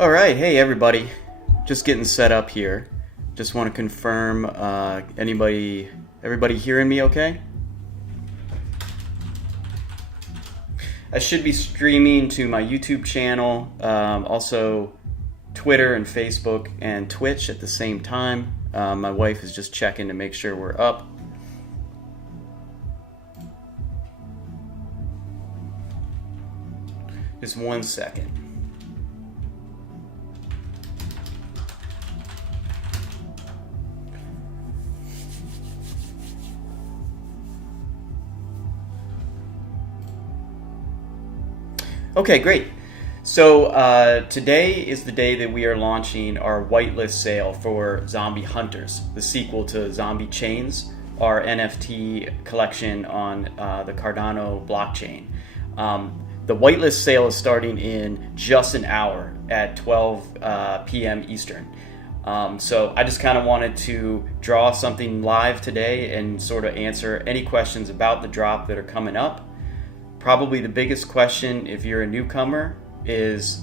All right, hey everybody, just getting set up here. Just want to confirm, everybody hearing me okay? I should be streaming to my YouTube channel, also Twitter and Facebook and Twitch at the same time. My wife is just checking to make sure we're up. Just 1 second. Okay, great. So today is the day that we are launching our whitelist sale for Zombie Hunters, the sequel to Zombie Chains, our NFT collection on the Cardano blockchain. The whitelist sale is starting in just an hour at 12 p.m. Eastern. So I just kind of wanted to draw something live today and sort of answer any questions about the drop that are coming up. Probably the biggest question if you're a newcomer is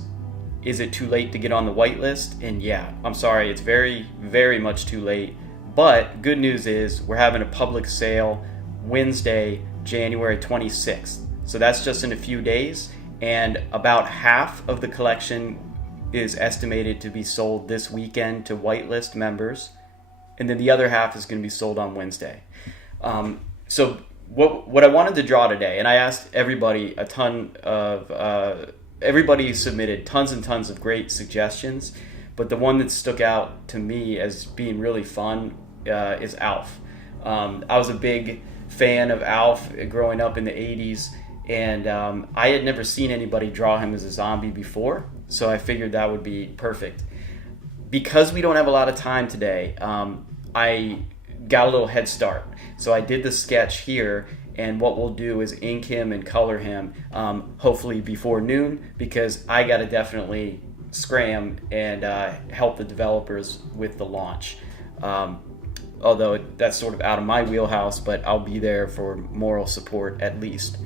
it too late to get on the whitelist? And yeah, I'm sorry, it's very, very much too late. But good news is we're having a public sale Wednesday, January 26th. So that's just in a few days, and about half of the collection is estimated to be sold this weekend to whitelist members, and then the other half is going to be sold on Wednesday. So what I wanted to draw today, and I asked everybody everybody submitted tons and tons of great suggestions, but the one that stuck out to me as being really fun is Alf. I was a big fan of Alf growing up in the 80s, and I had never seen anybody draw him as a zombie before, so I figured that would be perfect. Because we don't have a lot of time today, I got a little head start. So I did the sketch here, and what we'll do is ink him and color him, hopefully before noon, because I got to definitely scram and help the developers with the launch. Although that's sort of out of my wheelhouse, but I'll be there for moral support at least.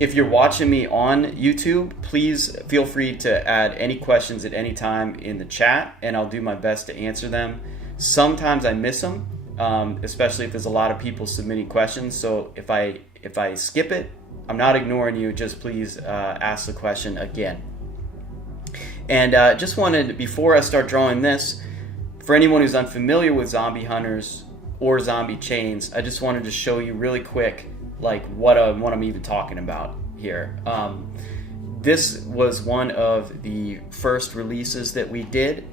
If you're watching me on YouTube, please feel free to add any questions at any time in the chat, and I'll do my best to answer them. Sometimes I miss them, especially if there's a lot of people submitting questions. So if I skip it, I'm not ignoring you. Just please ask the question again. And just wanted, before I start drawing this, for anyone who's unfamiliar with Zombie Hunters or Zombie Chains, I just wanted to show you really quick like what I'm even talking about here. This was one of the first releases that we did.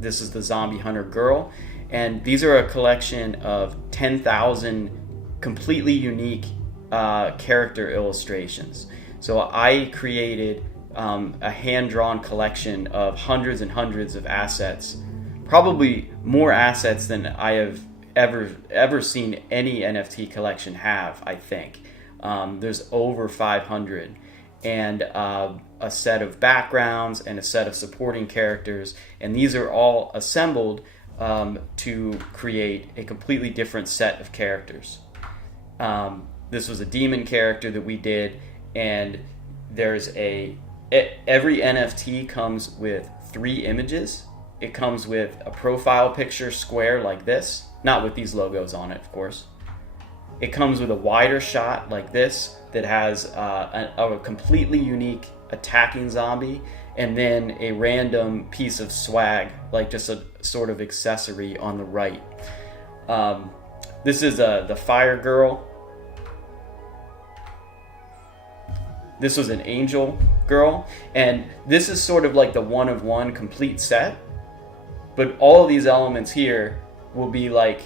This is the Zombie Hunter Girl, and these are a collection of 10,000 completely unique character illustrations. So I created a hand-drawn collection of hundreds and hundreds of assets, probably more assets than I have ever seen any NFT collection have, I think. There's over 500, and a set of backgrounds and a set of supporting characters, and these are all assembled to create a completely different set of characters. This was a demon character that we did, and there's every NFT comes with 3 images. It comes with a profile picture square like this, not with these logos on it, of course. It comes with a wider shot like this that has a completely unique attacking zombie, and then a random piece of swag, like just a sort of accessory on the right. This is the Fire Girl. This was an Angel Girl, and this is sort of like the one-of-one complete set, but all of these elements here will be like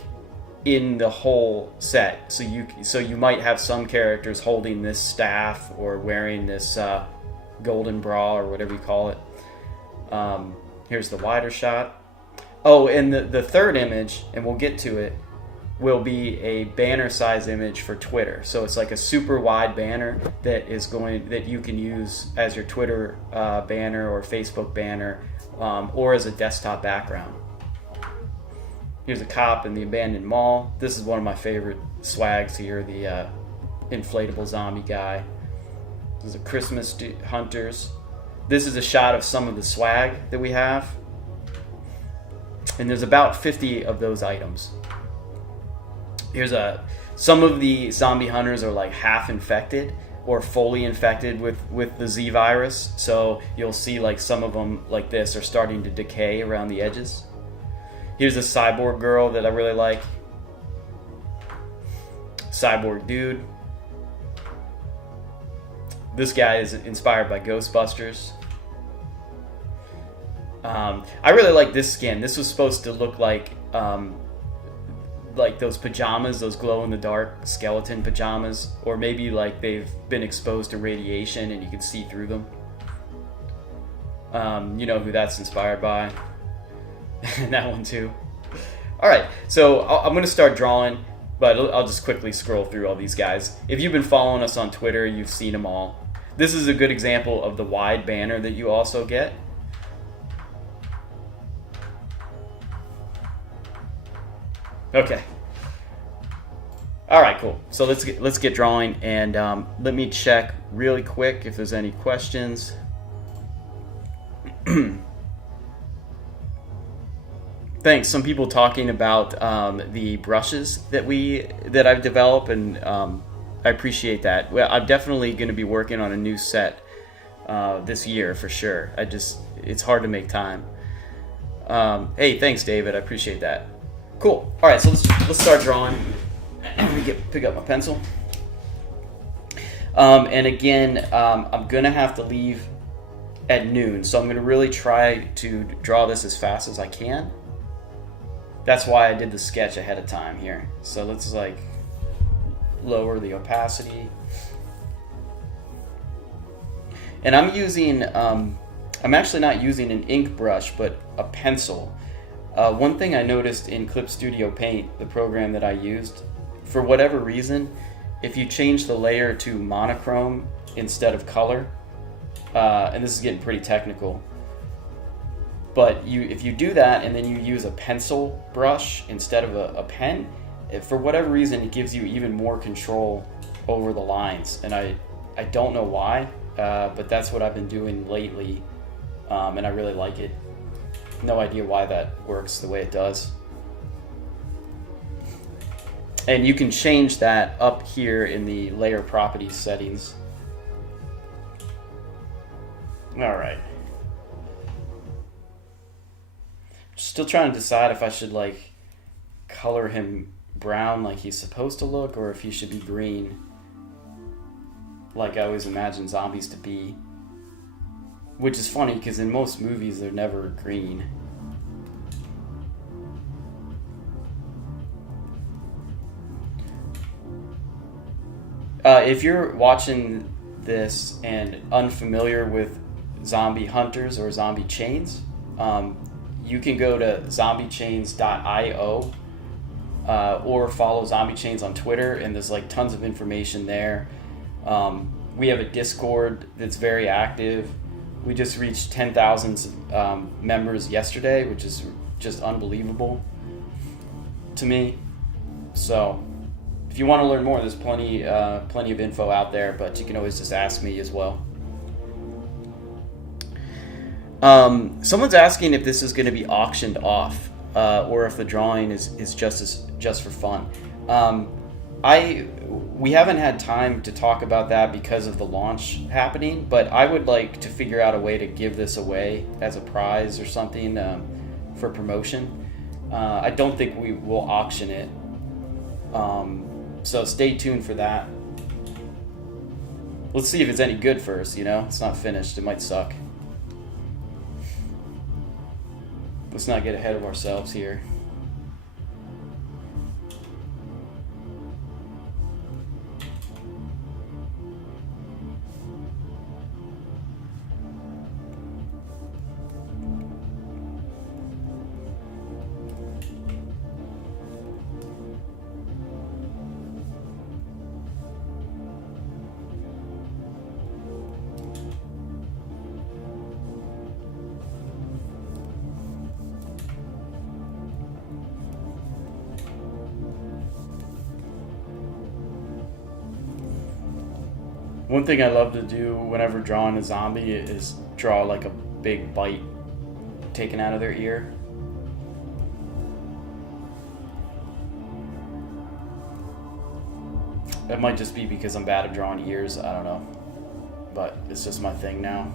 in the whole set. So you might have some characters holding this staff or wearing this golden bra or whatever you call it. Here's the wider shot. Oh, and the third image, and we'll get to it, will be a banner size image for Twitter. So it's like a super wide banner that you can use as your Twitter banner or Facebook banner, or as a desktop background. Here's a cop in the abandoned mall. This is one of my favorite swags here, the inflatable zombie guy. This is a Christmas Hunters. This is a shot of some of the swag that we have. And there's about 50 of those items. Some of the zombie hunters are like half infected or fully infected with the Z virus. So you'll see like some of them like this are starting to decay around the edges. Here's a cyborg girl that I really like. Cyborg dude. This guy is inspired by Ghostbusters. I really like this skin. This was supposed to look like those pajamas, those glow-in-the-dark skeleton pajamas, or maybe like they've been exposed to radiation and you can see through them. You know who that's inspired by. That one too. All right, so I'm going to start drawing, but I'll just quickly scroll through all these guys. If you've been following us on Twitter, you've seen them all. This is a good example of the wide banner that you also get. Okay. All right, cool. So let's get drawing, and let me check really quick if there's any questions. Thanks. Some people talking about the brushes that I've developed, and I appreciate that. Well, I'm definitely going to be working on a new set this year for sure. It's hard to make time. Hey, thanks, David. I appreciate that. Cool. All right, so let's start drawing. Let me pick up my pencil. And again, I'm gonna have to leave at noon, so I'm gonna really try to draw this as fast as I can. That's why I did the sketch ahead of time here. So let's like lower the opacity. And I'm actually not using an ink brush, but a pencil. One thing I noticed in Clip Studio Paint, the program that I used, for whatever reason, if you change the layer to monochrome instead of color, and this is getting pretty technical, but if you do that and then you use a pencil brush instead of a pen, for whatever reason it gives you even more control over the lines. And I don't know why, but that's what I've been doing lately, and I really like it. No idea why that works the way it does. And you can change that up here in the layer properties settings. All right. Still trying to decide if I should like color him brown like he's supposed to look, or if he should be green like I always imagine zombies to be. Which is funny because in most movies they're never green. If you're watching this and unfamiliar with zombie hunters or zombie chains, you can go to zombiechains.io or follow Zombie Chains on Twitter, and there's like tons of information there. We have a Discord that's very active. We just reached 10,000 members yesterday, which is just unbelievable to me. So if you want to learn more, there's plenty of info out there, but you can always just ask me as well. Someone's asking if this is going to be auctioned off, or if the drawing is just for fun. We haven't had time to talk about that because of the launch happening, but I would like to figure out a way to give this away as a prize or something for promotion. I don't think we will auction it, so stay tuned for that. Let's see if it's any good first, It's not finished. It might suck. Let's not get ahead of ourselves here. One thing I love to do whenever drawing a zombie is draw like a big bite taken out of their ear. That might just be because I'm bad at drawing ears, I don't know. But it's just my thing now.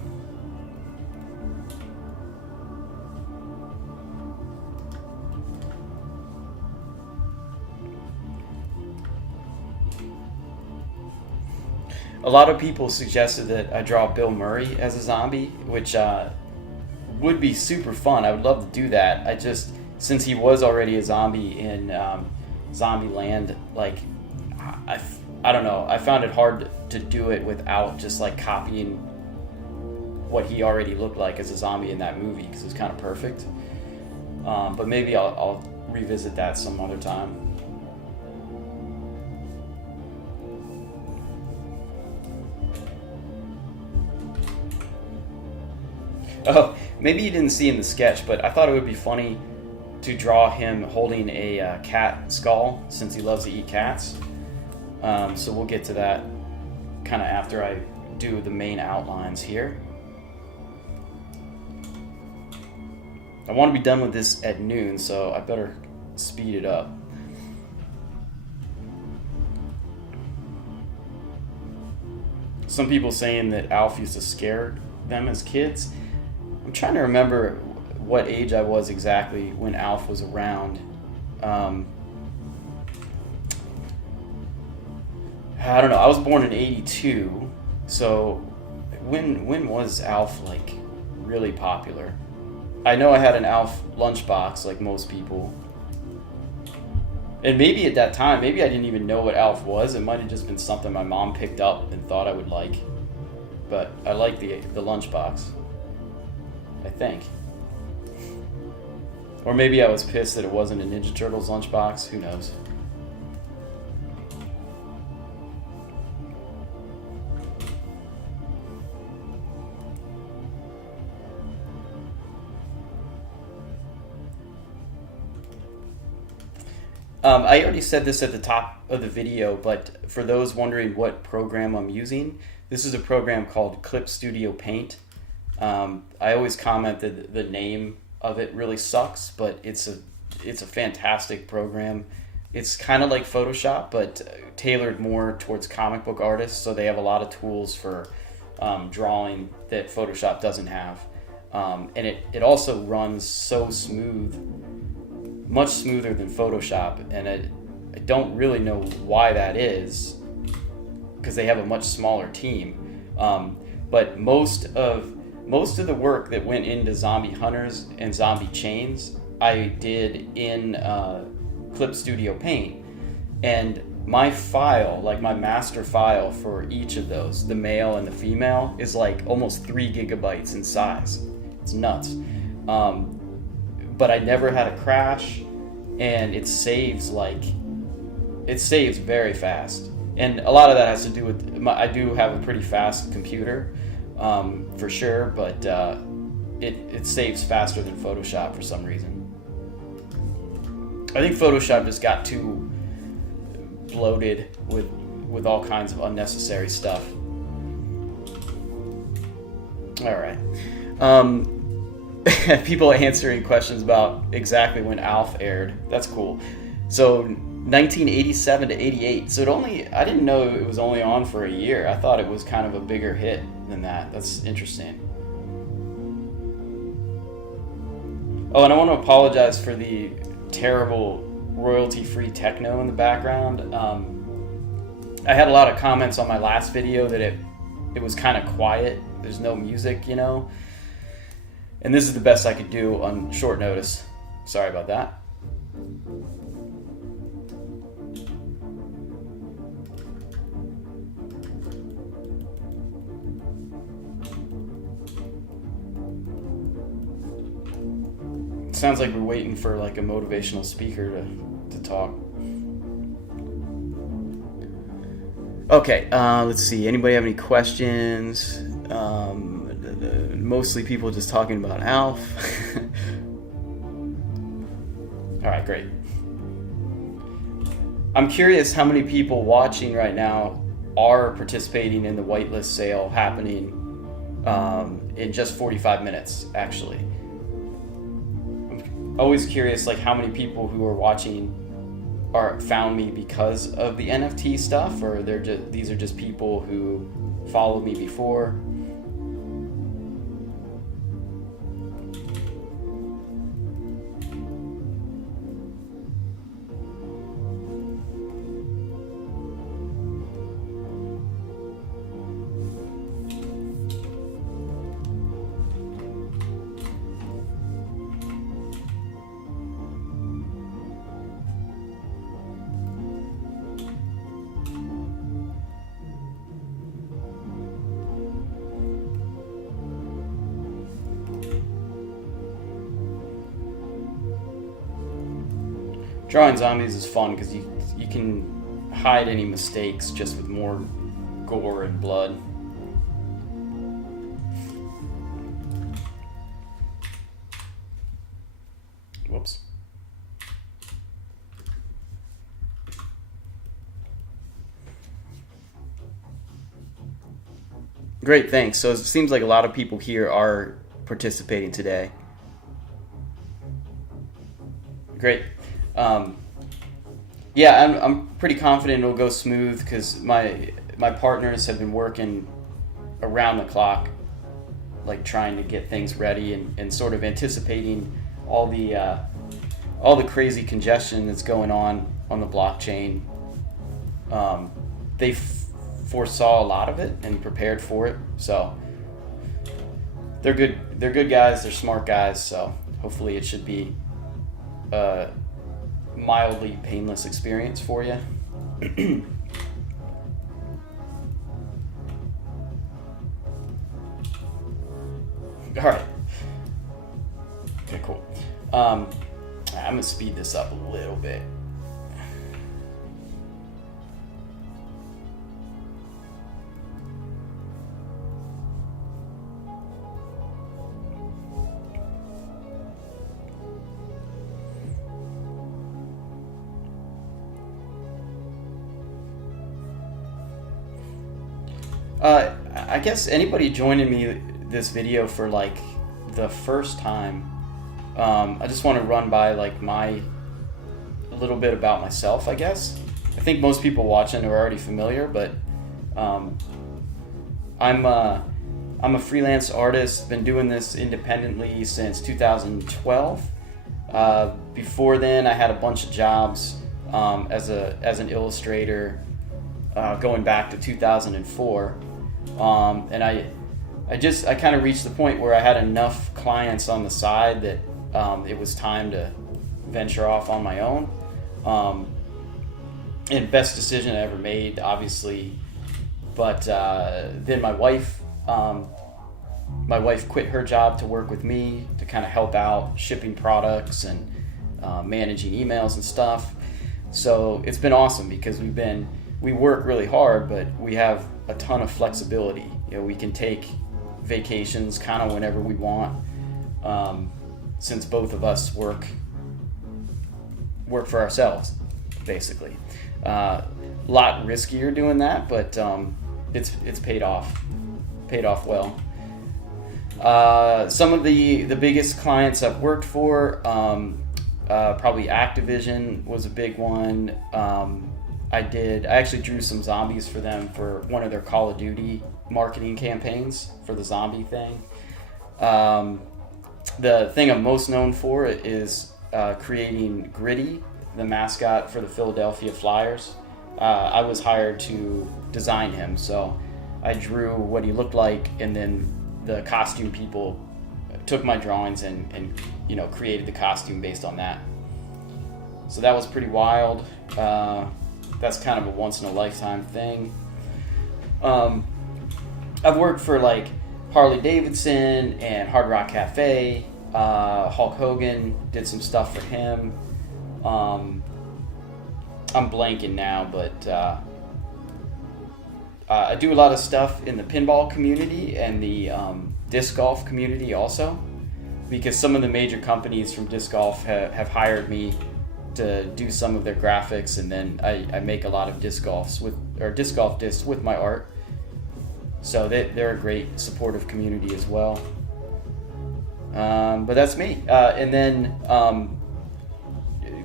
A lot of people suggested that I draw Bill Murray as a zombie, which would be super fun. I would love to do that. I just, since he was already a zombie in Zombieland, like, I don't know. I found it hard to do it without just like copying what he already looked like as a zombie in that movie, because it was kind of perfect. But maybe I'll revisit that some other time. Oh, maybe you didn't see in the sketch, but I thought it would be funny to draw him holding a cat skull, since he loves to eat cats. So we'll get to that kind of after I do the main outlines here. I want to be done with this at noon, so I better speed it up. Some people saying that Alf used to scare them as kids. I'm trying to remember what age I was exactly when Alf was around. I don't know. I was born in '82, so when was Alf like really popular? I know I had an Alf lunchbox like most people, and maybe at that time, maybe I didn't even know what Alf was. It might have just been something my mom picked up and thought I would like. But I like the lunchbox, I think. Or maybe I was pissed that it wasn't a Ninja Turtles lunchbox. Who knows? I already said this at the top of the video, but for those wondering what program I'm using, this is a program called Clip Studio Paint. I always comment that the name of it really sucks, but it's a fantastic program. It's kind of like Photoshop, but tailored more towards comic book artists, so they have a lot of tools for drawing that Photoshop doesn't have. And it also runs so smooth, much smoother than Photoshop, and I don't really know why that is, because they have a much smaller team. But most of the work that went into Zombie Hunters and Zombie Chains, I did in Clip Studio Paint, and my file, like my master file for each of those, the male and the female, is like almost 3 gigabytes in size. It's nuts. But I never had a crash, and it saves very fast. And a lot of that has to do with I do have a pretty fast computer, for sure, but it saves faster than Photoshop for some reason. I think Photoshop just got too bloated with all kinds of unnecessary stuff. All right. People answering questions about exactly when Alf aired. That's cool. So 1987 to 88. So I didn't know it was only on for a year. I thought it was kind of a bigger hit than that. That's interesting. Oh, and I want to apologize for the terrible royalty-free techno in the background. I had a lot of comments on my last video that it was kind of quiet. There's no music, you know. And this is the best I could do on short notice. Sorry about that. Sounds like we're waiting for like a motivational speaker to talk. Okay, let's see. Anybody have any questions? Mostly people just talking about Alf. All right, great. I'm curious how many people watching right now are participating in the whitelist sale happening in just 45 minutes, actually. I'm always curious, like, how many people who are watching found me because of the NFT stuff, or these are just people who followed me before. Drawing zombies is fun because you can hide any mistakes just with more gore and blood. Whoops. Great, thanks. So it seems like a lot of people here are participating today. Great. Yeah, I'm pretty confident it'll go smooth because my partners have been working around the clock, like trying to get things ready and sort of anticipating all the crazy congestion that's going on the blockchain. They foresaw a lot of it and prepared for it, so they're good. They're good guys. They're smart guys. So hopefully it should be mildly painless experience for you. All right. Okay, cool. I'm gonna speed this up a little bit. I guess anybody joining me this video for like the first time, I just want to run by like a little bit about myself, I guess. I think most people watching are already familiar, but I'm a freelance artist, been doing this independently since 2012. Before then, I had a bunch of jobs as an illustrator going back to 2004. And I kind of reached the point where I had enough clients on the side that it was time to venture off on my own. And best decision I ever made, obviously. But then my wife quit her job to work with me to kind of help out shipping products and managing emails and stuff. So it's been awesome because we work really hard, but we have a ton of flexibility. You know, we can take vacations kind of whenever we want, since both of us work for ourselves, basically. A lot riskier doing that, but it's paid off well. Some of the biggest clients I've worked for, probably Activision was a big one. I actually drew some zombies for them for one of their Call of Duty marketing campaigns for the zombie thing. The thing I'm most known for is creating Gritty, the mascot for the Philadelphia Flyers. I was hired to design him, so I drew what he looked like, and then the costume people took my drawings and created the costume based on that. So that was pretty wild. That's kind of a once-in-a-lifetime thing. I've worked for like Harley Davidson and Hard Rock Cafe. Hulk Hogan, did some stuff for him. I'm blanking now, but I do a lot of stuff in the pinball community and the disc golf community also, because some of the major companies from disc golf have hired me to do some of their graphics, and then I make a lot of disc golfs with or disc golf discs with my art. So they're a great supportive community as well. But that's me. And then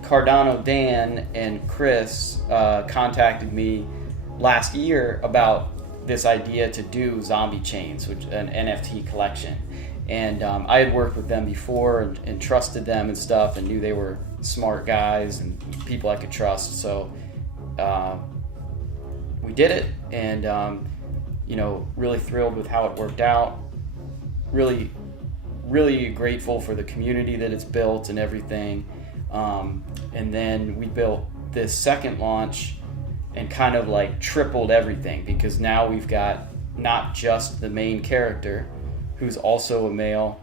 Cardano Dan and Chris contacted me last year about this idea to do zombie chains, which an NFT collection. And I had worked with them before and trusted them and stuff, and knew they were smart guys and people I could trust. So we did it, and really thrilled with how it worked out. Really grateful for the community that it's built and everything. And then we built this second launch and kind of like tripled everything, because now we've got not just the main character, who's also a male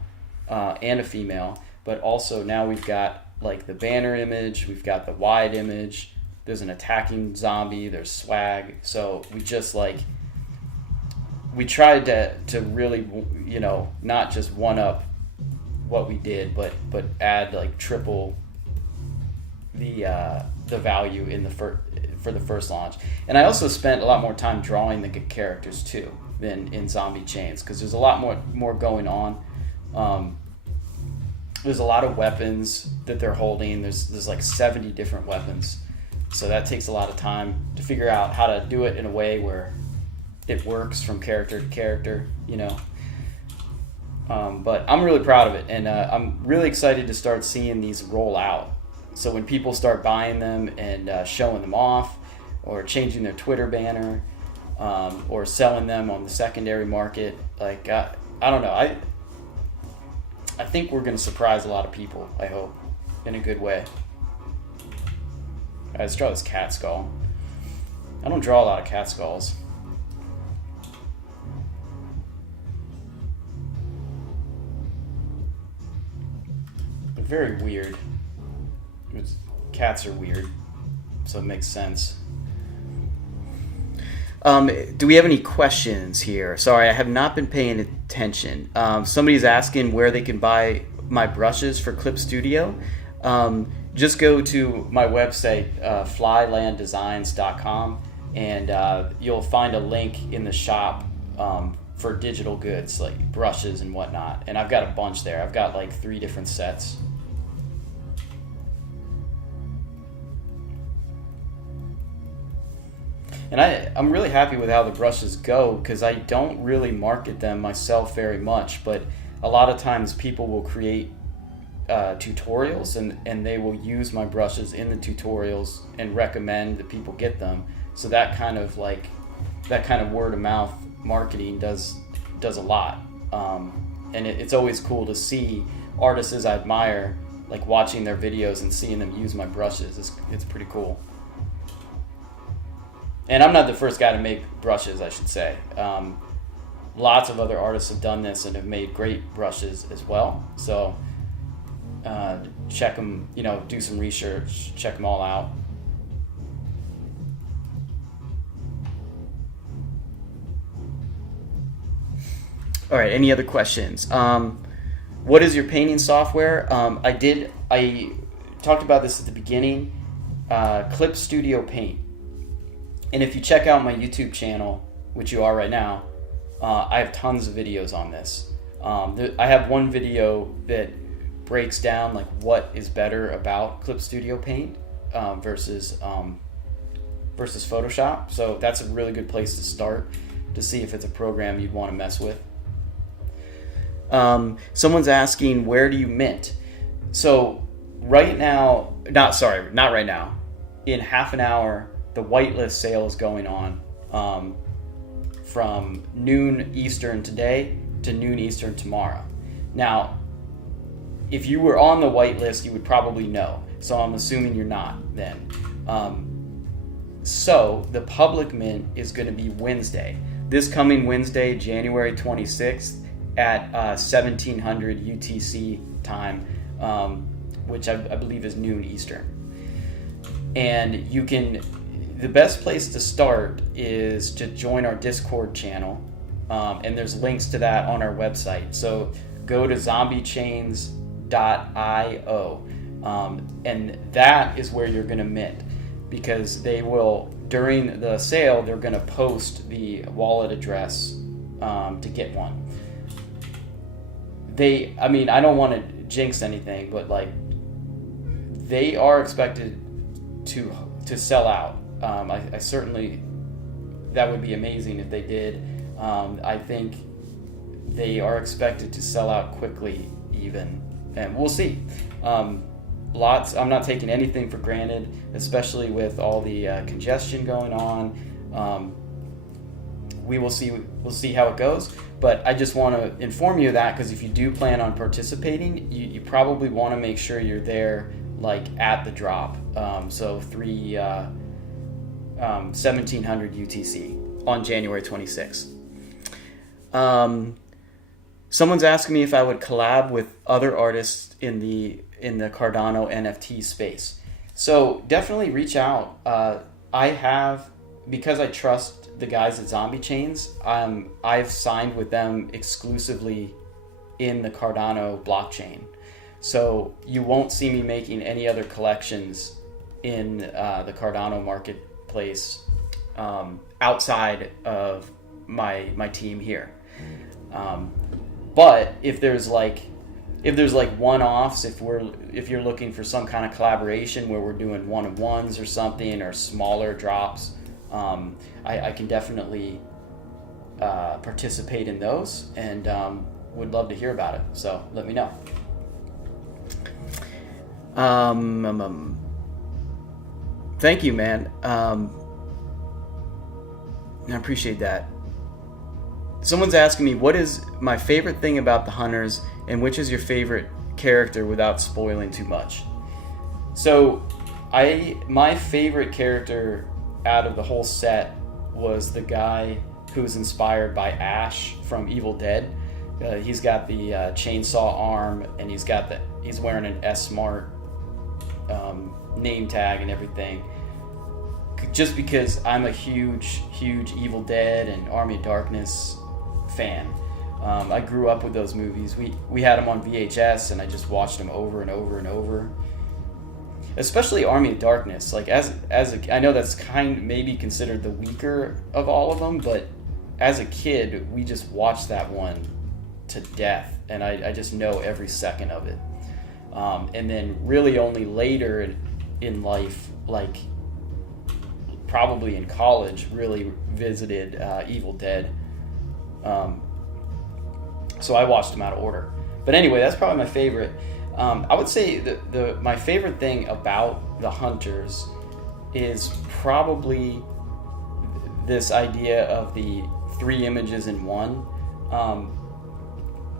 and a female, but also now we've got like the banner image, we've got the wide image, there's an attacking zombie, there's swag. So we tried to really, not just one up what we did, but add like triple the value in for the first launch. And I also spent a lot more time drawing the characters too than in Zombie Chains, because there's a lot more going on. There's a lot of weapons that they're holding. There's like 70 different weapons, so that takes a lot of time to figure out how to do it in a way where it works from character to character, but I'm really proud of it, and I'm really excited to start seeing these roll out. So when people start buying them and showing them off, or changing their Twitter banner, or selling them on the secondary market, like I don't know, I think we're going to surprise a lot of people, I hope, in a good way. Let's draw this cat skull. I don't draw a lot of cat skulls. They're very weird. Cats are weird, so it makes sense. Do we have any questions here? Sorry, I have not been paying attention. Somebody's asking where they can buy my brushes for Clip Studio. Just go to my website, flylanddesigns.com, and you'll find a link in the shop for digital goods like brushes and whatnot. And I've got a bunch there. I've got like 3 different sets. And I'm really happy with how the brushes go, because I don't really market them myself very much, but a lot of times people will create tutorials and they will use my brushes in the tutorials and recommend that people get them. So that kind of word of mouth marketing does a lot. And it's always cool to see artists I admire, like watching their videos and seeing them use my brushes. It's pretty cool. And I'm not the first guy to make brushes, I should say. Lots of other artists have done this and have made great brushes as well. So check them, do some research, check them all out. All right, any other questions? What is your painting software? I talked about this at the beginning. Clip Studio Paint. And if you check out my YouTube channel, which you are right now, I have tons of videos on this. I have one video that breaks down like what is better about Clip Studio Paint versus Photoshop. So that's a really good place to start to see if it's a program you'd want to mess with. Someone's asking, where do you mint? So right now, not right now. In half an hour, the whitelist sale is going on from noon Eastern today to noon Eastern tomorrow. Now, if you were on the whitelist, you would probably know. So I'm assuming you're not then. So the public mint is going to be Wednesday. This coming Wednesday, January 26th at 1700 UTC time, which I believe is noon Eastern. And the best place to start is to join our Discord channel, and there's links to that on our website. So go to zombiechains.io, and that is where you're going to mint, because they will during the sale, they're going to post the wallet address to get one. I don't want to jinx anything, but like they are expected to sell out. I certainly, that would be amazing if they did. I think they are expected to sell out quickly even, and we'll see. I'm not taking anything for granted, especially with all the congestion going on. We'll see how it goes, but I just want to inform you of that, because if you do plan on participating, you probably want to make sure you're there like at the drop. So 1700 UTC on January 26th. Someone's asking me if I would collab with other artists in the Cardano NFT space. So definitely reach out. Because I trust the guys at Zombie Chains, I've signed with them exclusively in the Cardano blockchain. So you won't see me making any other collections in the Cardano marketplace outside of my team here. But if there's like one-offs, if you're looking for some kind of collaboration where we're doing one-on-ones or something, or smaller drops, I can definitely participate in those, and would love to hear about it. So let me know. Thank you, man. I appreciate that. Someone's asking me, what is my favorite thing about the Hunters, and which is your favorite character without spoiling too much? So my favorite character out of the whole set was the guy who's inspired by Ash from Evil Dead. He's got the chainsaw arm, and he's wearing an S-Smart name tag and everything. Just because I'm a huge Evil Dead and Army of Darkness fan. I grew up with those movies. We had them on VHS, and I just watched them over and over and over. Especially Army of Darkness. Like I know that's maybe considered the weaker of all of them, but as a kid, we just watched that one to death, and I just know every second of it. And then really only later in life, like probably in college, really visited Evil Dead. So I watched them out of order. But anyway, that's probably my favorite. I would say my favorite thing about the Hunters is probably this idea of the 3 images in one.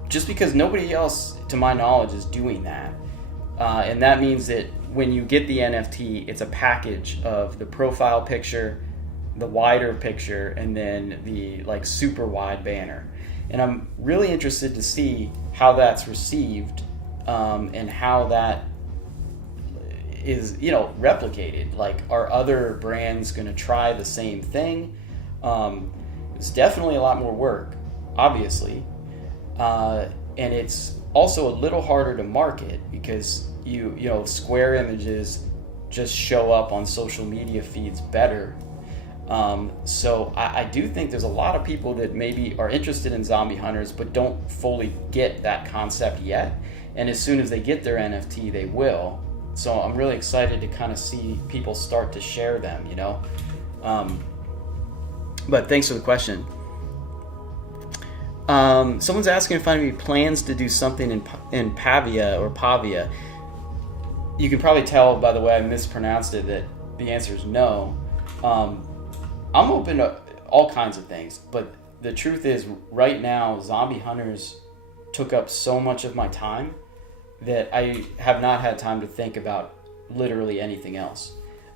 Just because nobody else, to my knowledge, is doing that. And that means that when you get the NFT, it's a package of the profile picture, the wider picture, and then the like super wide banner. And I'm really interested to see how that's received, and how that is, replicated. Like, are other brands going to try the same thing? It's definitely a lot more work, obviously, and it's also a little harder to market because square images just show up on social media feeds better. So I do think there's a lot of people that maybe are interested in Zombie Hunters but don't fully get that concept yet. And as soon as they get their NFT, they will. So I'm really excited to kind of see people start to share them, But thanks for the question. Someone's asking if I have any plans to do something in Pavia. You can probably tell by the way I mispronounced it that the answer is no. I'm open to all kinds of things, but the truth is right now Zombie Hunters took up so much of my time that I have not had time to think about literally anything else.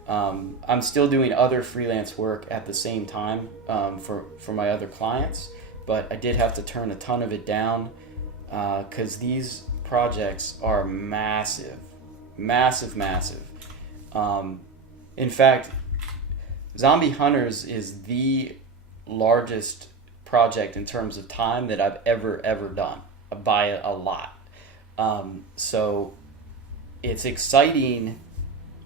I'm still doing other freelance work at the same time for my other clients, but I did have to turn a ton of it down because these projects are massive. In fact, Zombie Hunters is the largest project in terms of time that I've ever done, by a lot. So it's exciting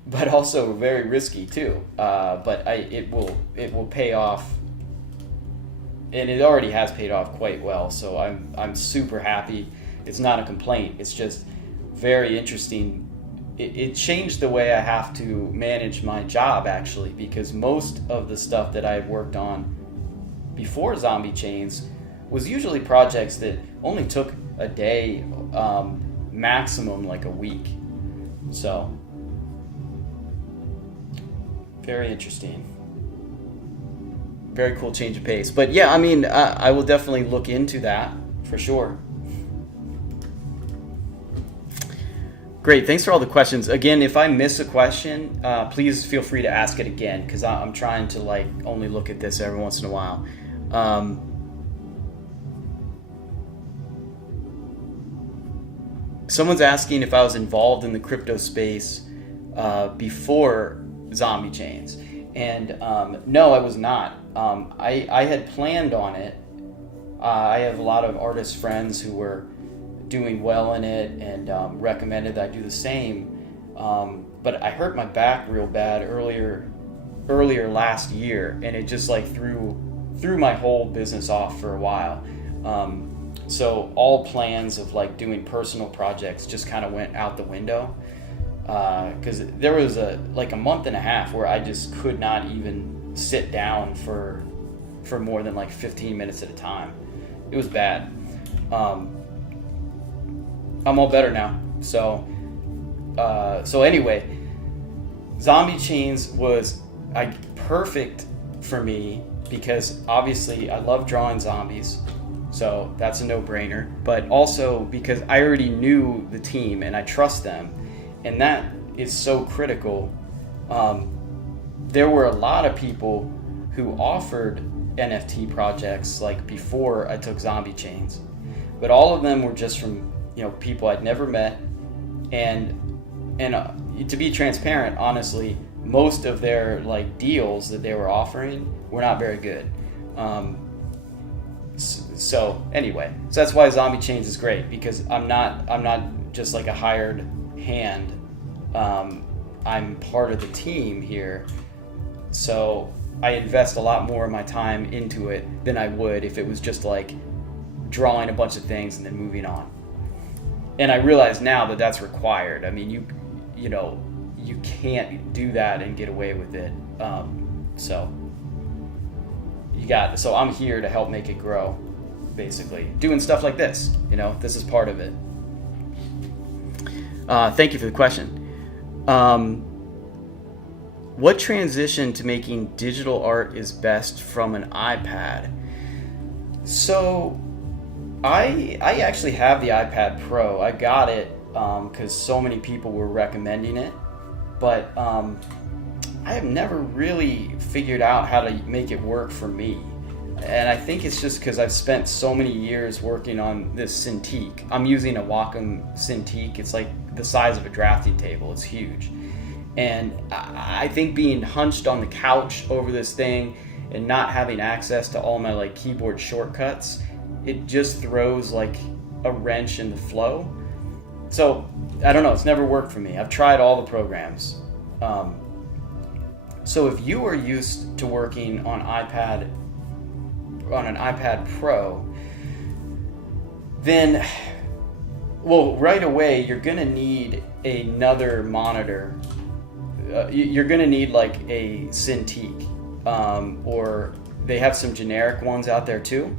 but also very risky too. But it will pay off, and it already has paid off quite well. So I'm super happy. It's not a complaint. It's just very interesting. It changed the way I have to manage my job, actually, because most of the stuff that I had worked on before Zombie Chains was usually projects that only took a day, maximum like a week. So very interesting. Very cool change of pace. But yeah, I mean, I will definitely look into that for sure. Great, thanks for all the questions. Again, if I miss a question, please feel free to ask it again, because I'm trying to like only look at this every once in a while. Someone's asking if I was involved in the crypto space before Zombie Chains, and no, I was not. I had planned on it. I have a lot of artist friends who were doing well in it and recommended that I do the same. But I hurt my back real bad earlier last year, and it just like threw my whole business off for a while. So all plans of like doing personal projects just kind of went out the window, because there was a month and a half where I just could not even sit down for more than like 15 minutes at a time. It was bad. I'm all better now. So anyway, Zombie Chains was perfect for me because obviously I love drawing zombies, so that's a no-brainer. But also because I already knew the team and I trust them, and that is so critical. There were a lot of people who offered NFT projects like before I took Zombie Chains, but all of them were just from people I'd never met, and to be transparent, honestly, most of their like deals that they were offering were not very good. So anyway, so that's why Zombie Chains is great, because I'm not just like a hired hand. I'm part of the team here, so I invest a lot more of my time into it than I would if it was just like drawing a bunch of things and then moving on. And I realize now that that's required. I mean, you can't do that and get away with it. So I'm here to help make it grow, basically. Doing stuff like this, this is part of it. Thank you for the question. What transition to making digital art is best from an iPad? So I actually have the iPad Pro. I got it because so many people were recommending it, but I have never really figured out how to make it work for me. And I think it's just because I've spent so many years working on this Cintiq. I'm using a Wacom Cintiq. It's like the size of a drafting table. It's huge. And I think being hunched on the couch over this thing and not having access to all my like keyboard shortcuts, it just throws like a wrench in the flow. So I don't know, it's never worked for me. I've tried all the programs. So if you are used to working on an iPad Pro, then right away you're gonna need another monitor. You're gonna need like a Cintiq, or they have some generic ones out there too.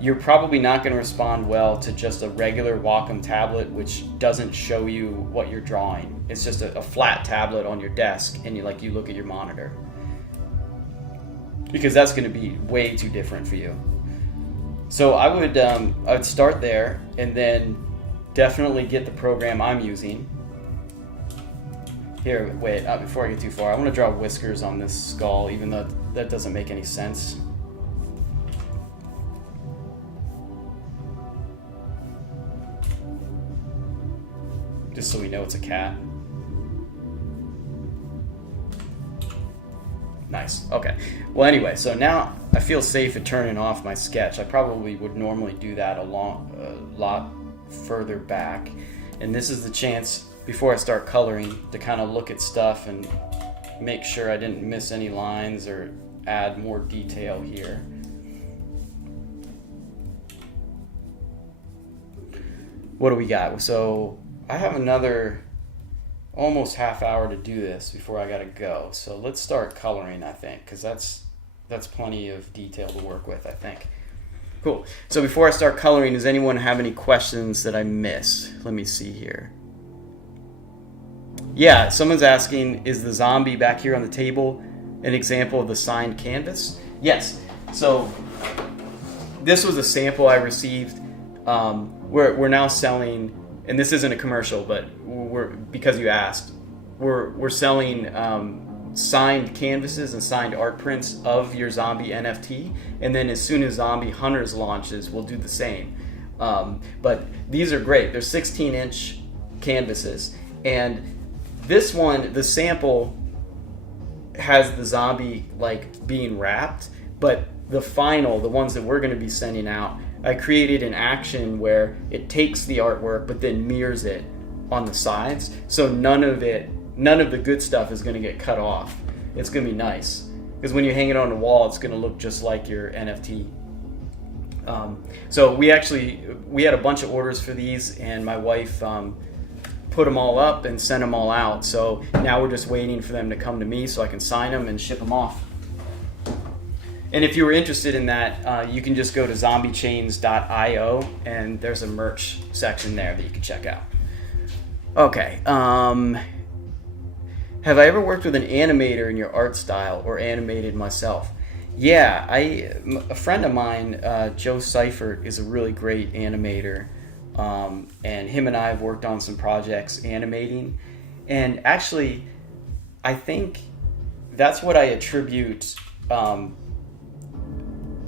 You're probably not going to respond well to just a regular Wacom tablet, which doesn't show you what you're drawing. It's just a flat tablet on your desk, and you look at your monitor, because that's going to be way too different for you. So I would start there, and then definitely get the program I'm using. Here, wait, before I get too far, I want to draw whiskers on this skull, even though that doesn't make any sense. Just so we know it's a cat. Nice, okay. Well, anyway, so now I feel safe at turning off my sketch. I probably would normally do that a lot further back. And this is the chance, before I start coloring to kind of look at stuff and make sure I didn't miss any lines or add more detail here. What do we got? So I have another almost half hour to do this before I gotta go. So let's start coloring, I think, because that's plenty of detail to work with, I think. Cool. So before I start coloring, does anyone have any questions that I missed? Let me see here. Yeah, someone's asking, is the zombie back here on the table an example of the signed canvas? Yes. So this was a sample I received. We're now selling, and this isn't a commercial, but because you asked, we're selling signed canvases and signed art prints of your zombie NFT, and then as soon as Zombie Hunters launches, we'll do the same. But these are great. They're 16-inch canvases, and this one, the sample, has the zombie like being wrapped, but the final, the ones that we're going to be sending out, I created an action where it takes the artwork but then mirrors it on the sides, so none of the good stuff is going to get cut off. It's going to be nice because when you hang it on the wall, it's going to look just like your NFT. So we had a bunch of orders for these, and my wife put them all up and sent them all out. So now we're just waiting for them to come to me so I can sign them and ship them off. And if you were interested in that, you can just go to zombiechains.io, and there's a merch section there that you can check out. Okay. Have I ever worked with an animator in your art style or animated myself? Yeah, a friend of mine, Joe Seifert, is a really great animator. And him and I have worked on some projects animating. And actually, I think that's what I attribute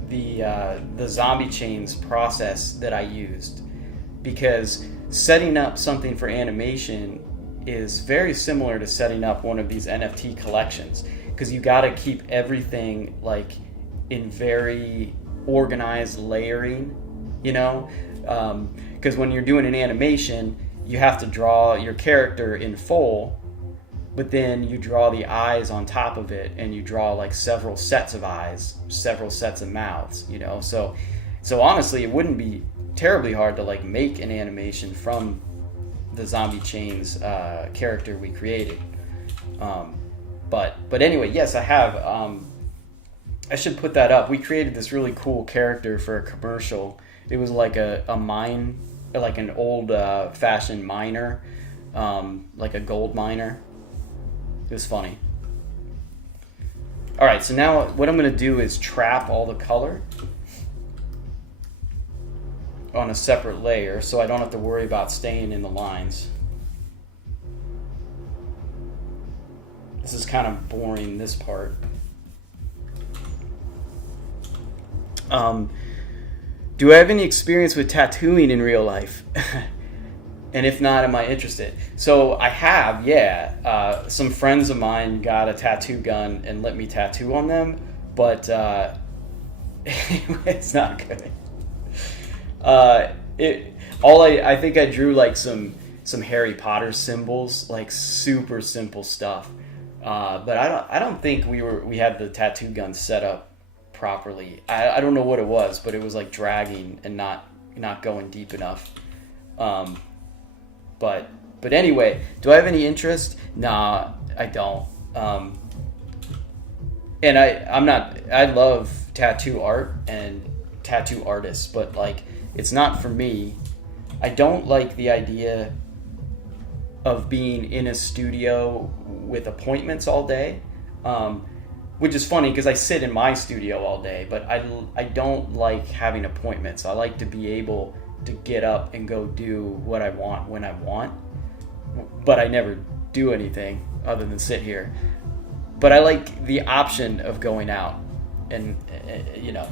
the zombie chains process that I used, because setting up something for animation is very similar to setting up one of these NFT collections, because you got to keep everything like in very organized layering, you know, because when you're doing an animation, you have to draw your character in full, but then you draw the eyes on top of it, and you draw like several sets of eyes, several sets of mouths, you know. So honestly, it wouldn't be terribly hard to like make an animation from the Zombie Chains character we created. But anyway, yes, I have. I should put that up. We created this really cool character for a commercial. It was like a mine, like an old fashioned miner, like a gold miner. It was funny. All right, so now what I'm going to do is trap all the color on a separate layer so I don't have to worry about staying in the lines. This is kind of boring, this part. Do I have any experience with tattooing in real life? And if not, am I interested? So I have, yeah. Some friends of mine got a tattoo gun and let me tattoo on them, but it's not good. I think I drew like some Harry Potter symbols, like super simple stuff. But I don't think we had the tattoo gun set up properly. I don't know what it was, but it was like dragging and not going deep enough. But anyway, do I have any interest? Nah, I don't. And I love tattoo art and tattoo artists, but like, it's not for me. I don't like the idea of being in a studio with appointments all day, which is funny because I sit in my studio all day, but I don't like having appointments. I like to be able to get up and go do what I want when I want, but I never do anything other than sit here. But I like the option of going out, and you know,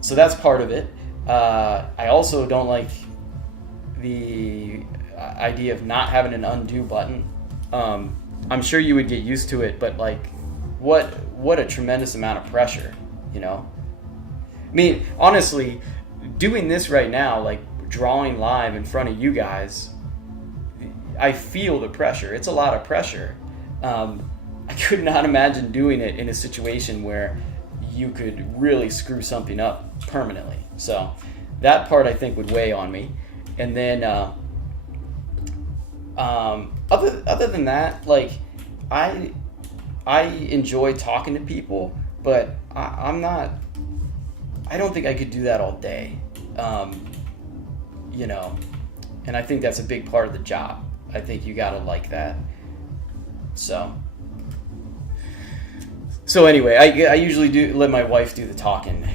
so that's part of it. I also don't like the idea of not having an undo button. I'm sure you would get used to it, but like, what a tremendous amount of pressure, you know? I mean, honestly, doing this right now, like drawing live in front of you guys, I feel the pressure. It's a lot of pressure. I could not imagine doing it in a situation where you could really screw something up permanently. So that part I think would weigh on me. And then other than that, like I enjoy talking to people, but I don't think I could do that all day. And I think that's a big part of the job. I think you gotta like that. So anyway, I usually do let my wife do the talking.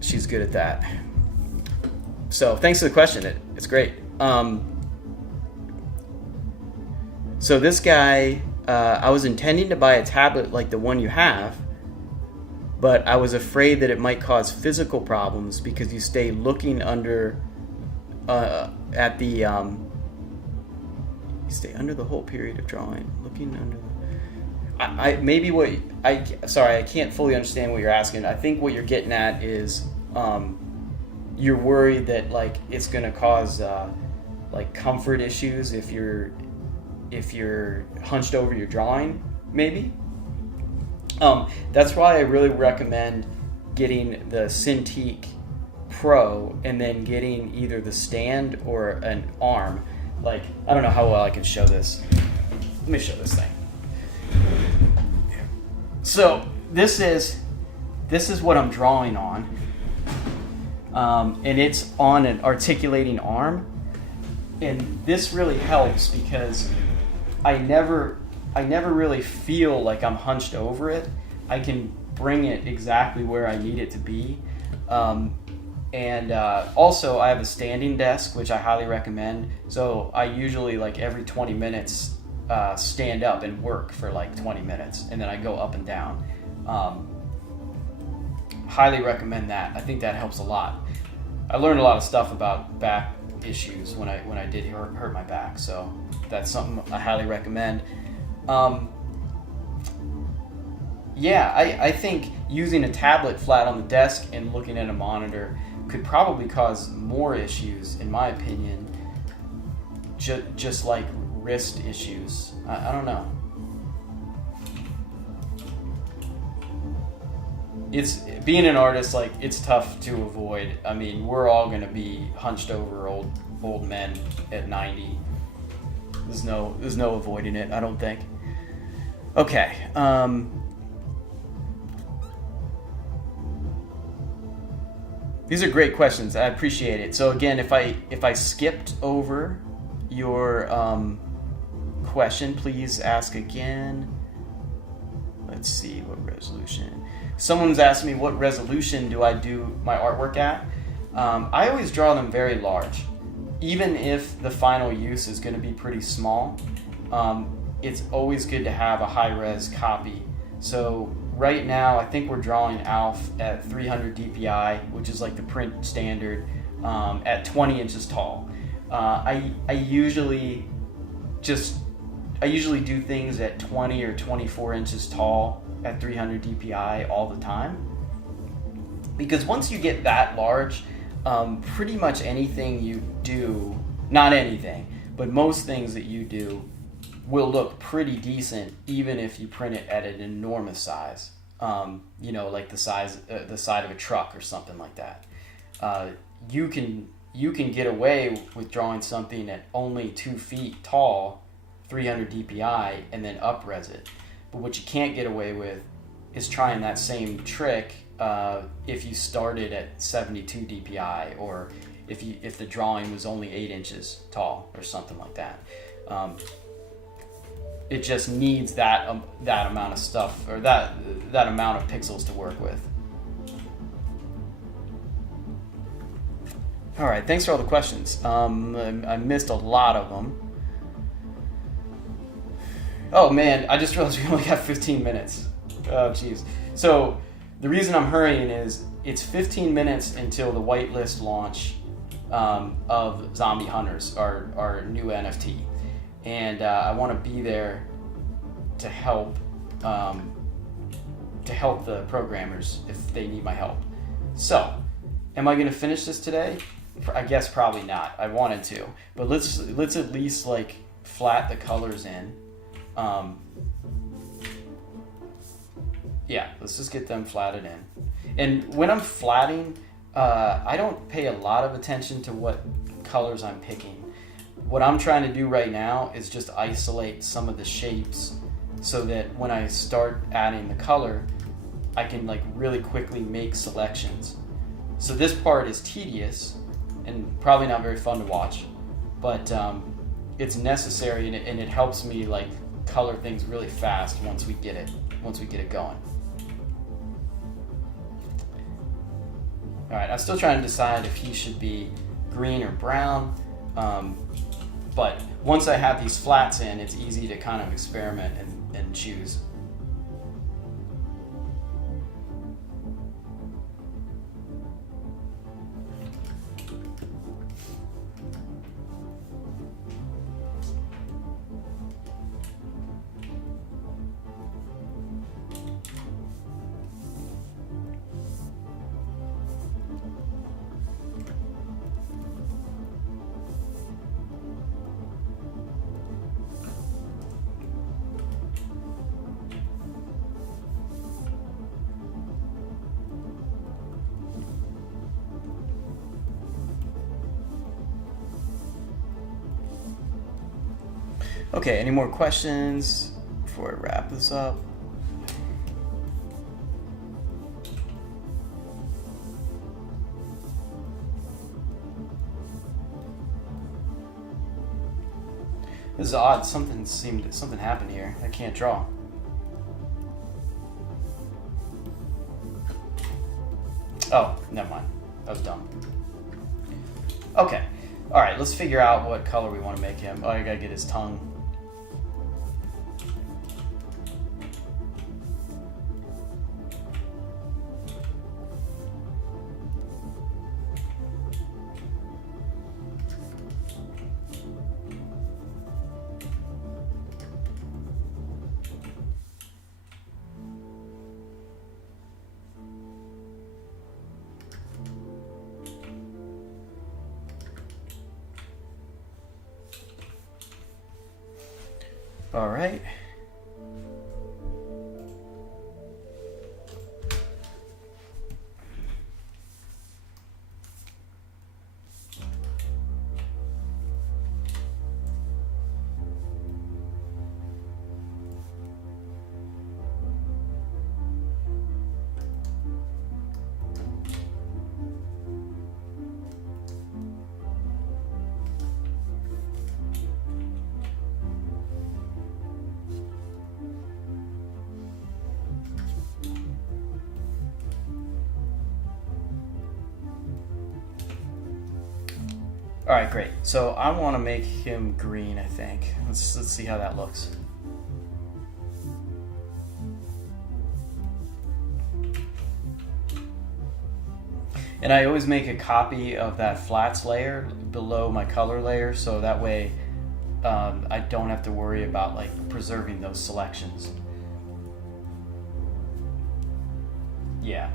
She's good at that. So thanks for the question. It's great. So this guy, I was intending to buy a tablet like the one you have, but I was afraid that it might cause physical problems because you stay looking under at the you stay under the whole period of drawing, looking under the. Sorry, I can't fully understand what you're asking. I think what you're getting at is you're worried that like it's going to cause like comfort issues if you're hunched over your drawing, maybe. That's why I really recommend getting the Cintiq Pro and then getting either the stand or an arm. Like, I don't know how well I can show this. Let me show this thing. So this is what I'm drawing on, and it's on an articulating arm, and this really helps because I never really feel like I'm hunched over it. I can bring it exactly where I need it to be. And also I have a standing desk, which I highly recommend. So I usually like every 20 minutes stand up and work for like 20 minutes, and then I go up and down. Highly recommend that. I think that helps a lot. I learned a lot of stuff about back issues when I did hurt my back, so that's something I highly recommend. I think using a tablet flat on the desk and looking at a monitor could probably cause more issues, in my opinion, just like wrist issues. I don't know. It's being an artist, like it's tough to avoid. I mean, we're all gonna be hunched over old men at 90. There's no avoiding it, I don't think. Okay. These are great questions. I appreciate it. So again, if I skipped over your question, please ask again. Let's see, what resolution? Someone's asked me what resolution do I do my artwork at. I always draw them very large. Even if the final use is going to be pretty small, it's always good to have a high-res copy. So right now, I think we're drawing Alf at 300 DPI, which is like the print standard, at 20 inches tall. I usually do things at 20 or 24 inches tall at 300 DPI all the time. Because once you get that large, pretty much anything you do, not anything, but most things that you do will look pretty decent even if you print it at an enormous size. Like the side of a truck or something like that. You can get away with drawing something at only 2 feet tall, 300 DPI, and then up-res it. But what you can't get away with is trying that same trick if you started at 72 DPI, or if the drawing was only 8 inches tall or something like that. It just needs that amount of stuff, or that amount of pixels to work with. All right, thanks for all the questions. I missed a lot of them. Oh man, I just realized we only got 15 minutes. Oh jeez. So the reason I'm hurrying is it's 15 minutes until the whitelist launch of Zombie Hunters, our new NFT. And I want to be there to help the programmers if they need my help. So, am I going to finish this today? I guess probably not. I wanted to, but let's at least like flat the colors in. Yeah, let's just get them flatted in. And when I'm flatting, I don't pay a lot of attention to what colors I'm picking. What I'm trying to do right now is just isolate some of the shapes so that when I start adding the color, I can like really quickly make selections. So this part is tedious and probably not very fun to watch, but it's necessary, and it helps me like color things really fast once we get it going. All right, I'm still trying to decide if he should be green or brown, but once I have these flats in, it's easy to kind of experiment and choose. Okay, any more questions before I wrap this up? This is odd. Something happened here. I can't draw. Oh, never mind. That was dumb. Okay. All right, let's figure out what color we want to make him. Oh, I gotta get his tongue. All right. All right, great. So I want to make him green, I think. Let's see how that looks. And I always make a copy of that flats layer below my color layer, so that way I don't have to worry about like preserving those selections. Yeah.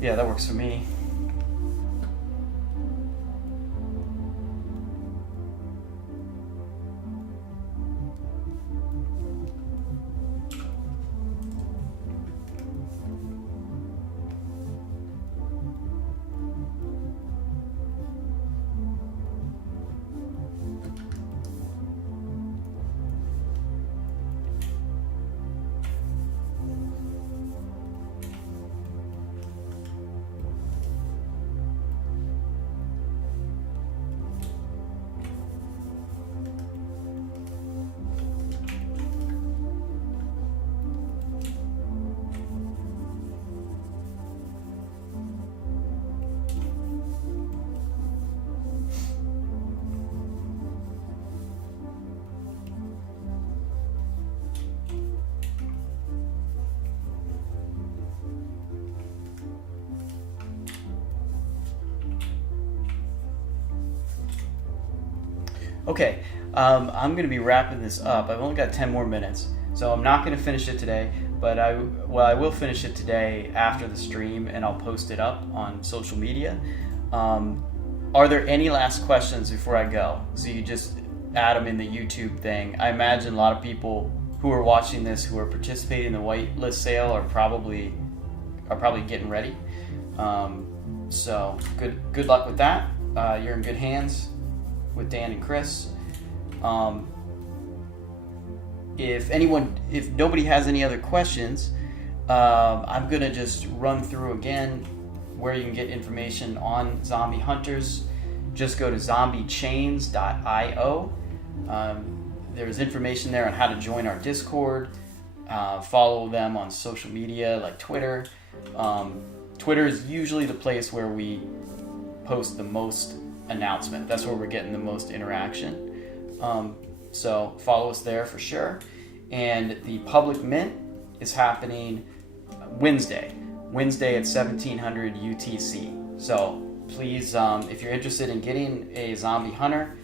Yeah, that works for me. Okay, I'm going to be wrapping this up. I've only got 10 more minutes, so I'm not going to finish it today, but I will finish it today after the stream, and I'll post it up on social media. Are there any last questions before I go? So you just add them in the YouTube thing. I imagine a lot of people who are watching this, who are participating in the whitelist sale, are probably getting ready. So good luck with that. You're in good hands with Dan and Chris. If nobody has any other questions, I'm gonna just run through again where you can get information on Zombie Hunters. Just go to zombiechains.io. There's information there on how to join our Discord. Follow them on social media like Twitter. Twitter is usually the place where we post the most announcement. That's where we're getting the most interaction. So follow us there for sure. And the public mint is happening Wednesday at 1700 UTC. So please, if you're interested in getting a Zombie Hunter,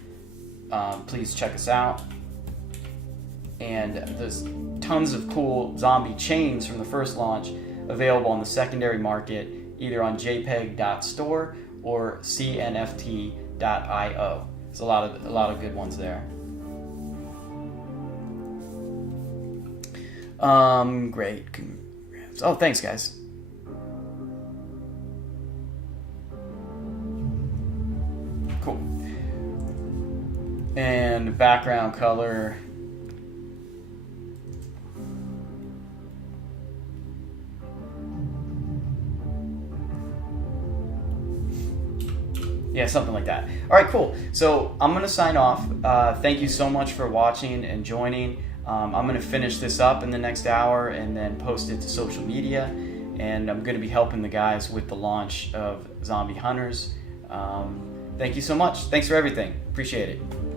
please check us out. And there's tons of cool zombie chains from the first launch available on the secondary market, either on jpeg.store or cnft.io. There's a lot of good ones there. Great. Congrats. Oh, thanks, guys. Cool. And background color. Yeah, something like that. All right, cool. So I'm going to sign off. Thank you so much for watching and joining. I'm going to finish this up in the next hour and then post it to social media. And I'm going to be helping the guys with the launch of Zombie Hunters. Thank you so much. Thanks for everything. Appreciate it.